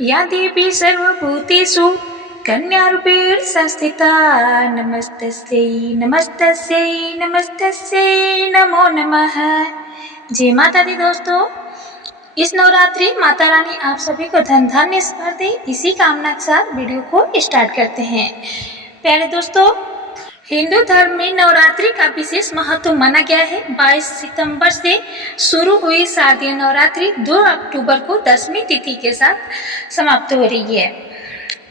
या देवी सर्वभूतेषु कन्यारूपेण संस्थिता नमस्तस्यै नमस्तस्यै नमस्तस्यै नमो नमः। जय माता दी दोस्तों, इस नवरात्रि माता रानी आप सभी को धन धान्य स्पर्श दे, इसी कामना के साथ वीडियो को स्टार्ट करते हैं। प्यारे दोस्तों, हिंदू धर्म में नवरात्रि का विशेष महत्व माना गया है। 22 सितंबर से शुरू हुई शारदीय नवरात्रि 2 अक्टूबर को 10वीं तिथि के साथ समाप्त हो रही है।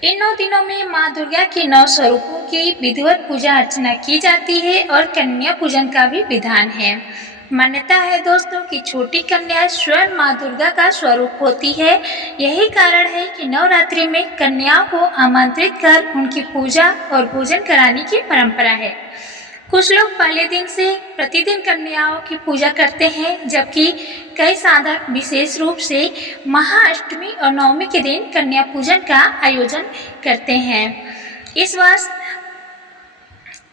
इन 9 दिनों में मां दुर्गा के 9 स्वरूपों की विधिवत पूजा अर्चना की जाती है और कन्या पूजन का भी विधान है। मान्यता है दोस्तों कि छोटी कन्या स्वयं मां दुर्गा का स्वरूप होती है। यही कारण है कि नवरात्रि में कन्याओं को आमंत्रित कर उनकी पूजा और पूजन कराने की परंपरा है। कुछ लोग पहले दिन से प्रतिदिन कन्याओं की पूजा करते हैं, जबकि कई साधक विशेष रूप से महाअष्टमी और नवमी के दिन कन्या पूजन का आयोजन करते हैं। इस वर्ष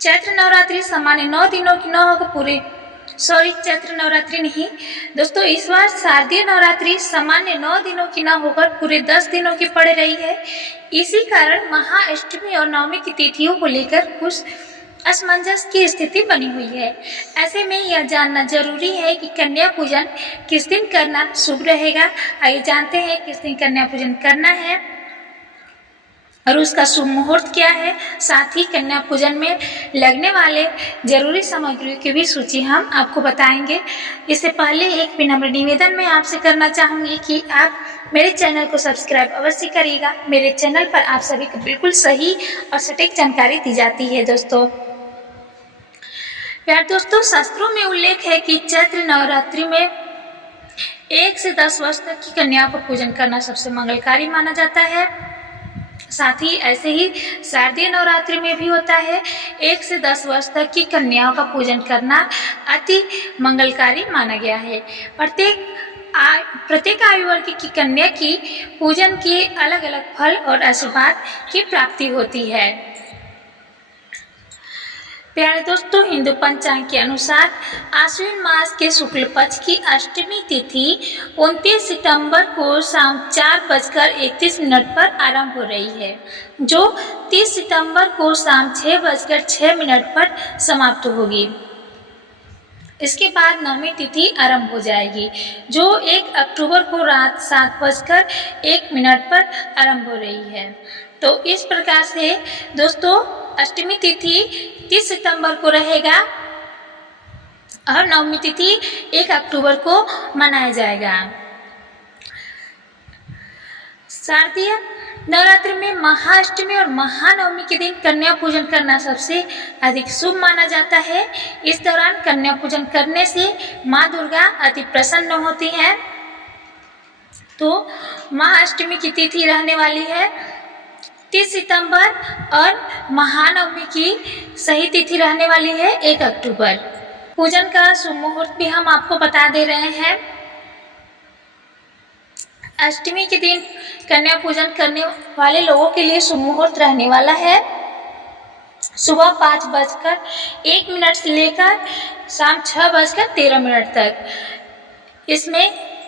चैत्र नवरात्रि सामान्य 9 दिनों की न होकर चैत्र नवरात्रि नहीं दोस्तों, इस बार शारदीय नवरात्रि सामान्य 9 दिनों की न होकर पूरे 10 दिनों की पड़ रही है। इसी कारण महाअष्टमी और नवमी की तिथियों को लेकर कुछ असमंजस की स्थिति बनी हुई है। ऐसे में यह जानना जरूरी है कि कन्या पूजन किस दिन करना शुभ रहेगा। आइए जानते हैं किस दिन कन्या पूजन करना है और उसका शुभ मुहूर्त क्या है। साथ ही कन्या पूजन में लगने वाले जरूरी सामग्रियों की भी सूची हम आपको बताएंगे। इससे पहले एक विनम्र निवेदन मैं आपसे करना चाहूँगी कि आप मेरे चैनल को सब्सक्राइब अवश्य करिएगा। मेरे चैनल पर आप सभी को बिल्कुल सही और सटीक जानकारी दी जाती है। प्यारे दोस्तों, शास्त्रों में उल्लेख है कि चैत्र नवरात्रि में 1 से 10 वर्ष तक की कन्या को पूजन करना सबसे मंगलकारी माना जाता है। साथ ही ऐसे ही शारदीय नवरात्रि में भी होता है। 1 से 10 वर्ष तक की कन्याओं का पूजन करना अति मंगलकारी माना गया है। प्रत्येक आयु वर्ग की कन्या की पूजन के अलग अलग फल और आशीर्वाद की प्राप्ति होती है। प्यारे दोस्तों, हिंदू पंचांग के अनुसार आश्विन मास के शुक्ल पक्ष की अष्टमी तिथि 29 सितंबर को शाम 4:31 पर आरंभ हो रही है, जो 30 सितंबर को शाम 6:06 पर समाप्त होगी। इसके बाद नवमी तिथि आरंभ हो जाएगी, जो 1 अक्टूबर को रात 7:01 पर आरंभ हो रही है। तो इस प्रकार से दोस्तों अष्टमी तिथि 30 सितंबर को रहेगा और नवमी तिथि 1 अक्टूबर को मनाया जाएगा। शारदीय नवरात्रि में महाअष्टमी और महानवमी के दिन कन्या पूजन करना सबसे अधिक शुभ माना जाता है। इस दौरान कन्या पूजन करने से मां दुर्गा अति प्रसन्न होती हैं। तो महाअष्टमी की तिथि रहने वाली है 30 सितंबर और महानवमी की सही तिथि रहने वाली है 1 अक्टूबर। पूजन का शुभ मुहूर्त भी हम आपको बता दे रहे हैं। अष्टमी के दिन कन्या पूजन करने वाले लोगों के लिए शुभ मुहूर्त रहने वाला है सुबह 5:01 से लेकर शाम 6:13 तक।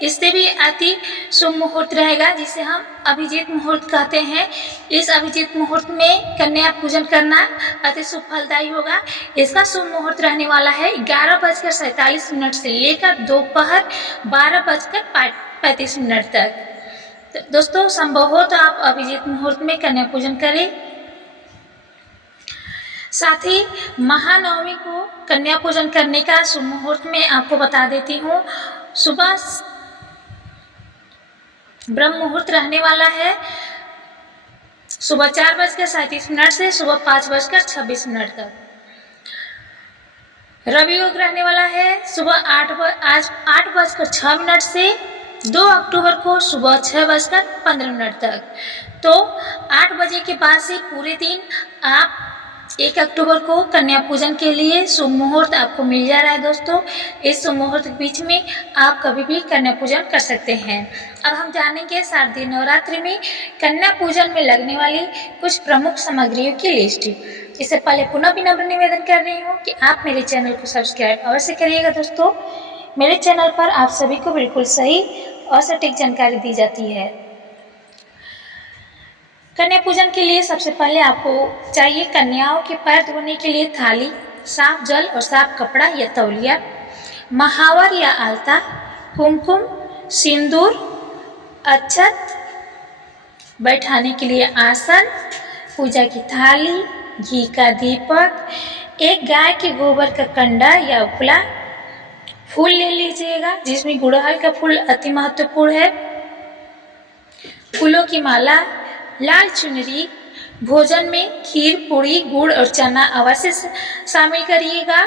इससे भी अति शुभ मुहूर्त रहेगा, जिसे हम अभिजीत मुहूर्त कहते हैं। इस अभिजीत मुहूर्त में कन्या पूजन करना अति शुभ फलदायी होगा। इसका शुभ मुहूर्त रहने वाला है 11:47 से लेकर दोपहर 12:35 तक। तो दोस्तों, संभव हो तो आप अभिजीत मुहूर्त में कन्या पूजन करें। साथ ही महानवमी को कन्या पूजन करने का शुभ मुहूर्त मैं आपको बता देती हूँ। सुबह ब्रह्म मुहूर्त रहने वाला है सुबह 4:37 से सुबह 5:26 तक। रवि योग रहने वाला है सुबह 8:06 से 2 अक्टूबर को सुबह 6:15 तक। तो 8 बजे के बाद से पूरे दिन आप 1 अक्टूबर को कन्या पूजन के लिए शुभ मुहूर्त आपको मिल जा रहा है। दोस्तों, इस शुभ मुहूर्त के बीच में आप कभी भी कन्या पूजन कर सकते हैं। अब हम जानेंगे शारदीय नवरात्रि में कन्या पूजन में लगने वाली कुछ प्रमुख सामग्रियों की लिस्ट। इससे पहले पुनः विनम्र निवेदन कर रही हूँ कि आप मेरे चैनल को सब्सक्राइब अवश्य करिएगा। दोस्तों, मेरे चैनल पर आप सभी को बिल्कुल सही और सटीक जानकारी दी जाती है। कन्या पूजन के लिए सबसे पहले आपको चाहिए कन्याओं के पैर धोने के लिए थाली, साफ जल और साफ कपड़ा या तौलिया, महावर या आलता, कुमकुम, सिंदूर, अक्षत, बैठाने के लिए आसन, पूजा की थाली, घी का दीपक, एक गाय के गोबर का कंडा या उपला, फूल ले लीजिएगा जिसमें गुड़हल का फूल अति महत्वपूर्ण है, फूलों की माला, लाल चुनरी, भोजन में खीर, पूरी, गुड़ और चना अवश्य शामिल करिएगा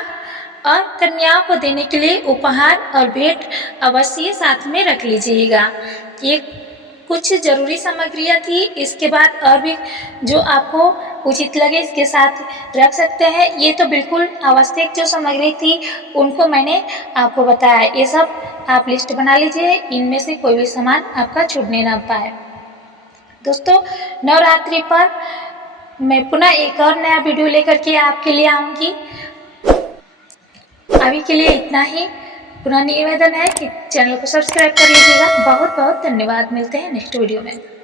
और कन्याओं को देने के लिए उपहार और भेंट अवश्य साथ में रख लीजिएगा। ये कुछ जरूरी सामग्रियाँ थी। इसके बाद और भी जो आपको उचित लगे इसके साथ रख सकते हैं। ये तो बिल्कुल आवश्यक जो सामग्री थी उनको मैंने आपको बताया। ये सब आप लिस्ट बना लीजिए, इनमें से कोई भी सामान आपका छूटने ना पाए। दोस्तों, नवरात्रि पर मैं पुनः एक और नया वीडियो लेकर के आपके लिए आऊँगी। अभी के लिए इतना ही। पुनः निवेदन है कि चैनल को सब्सक्राइब कर लीजिएगा। बहुत बहुत धन्यवाद। मिलते हैं नेक्स्ट वीडियो में।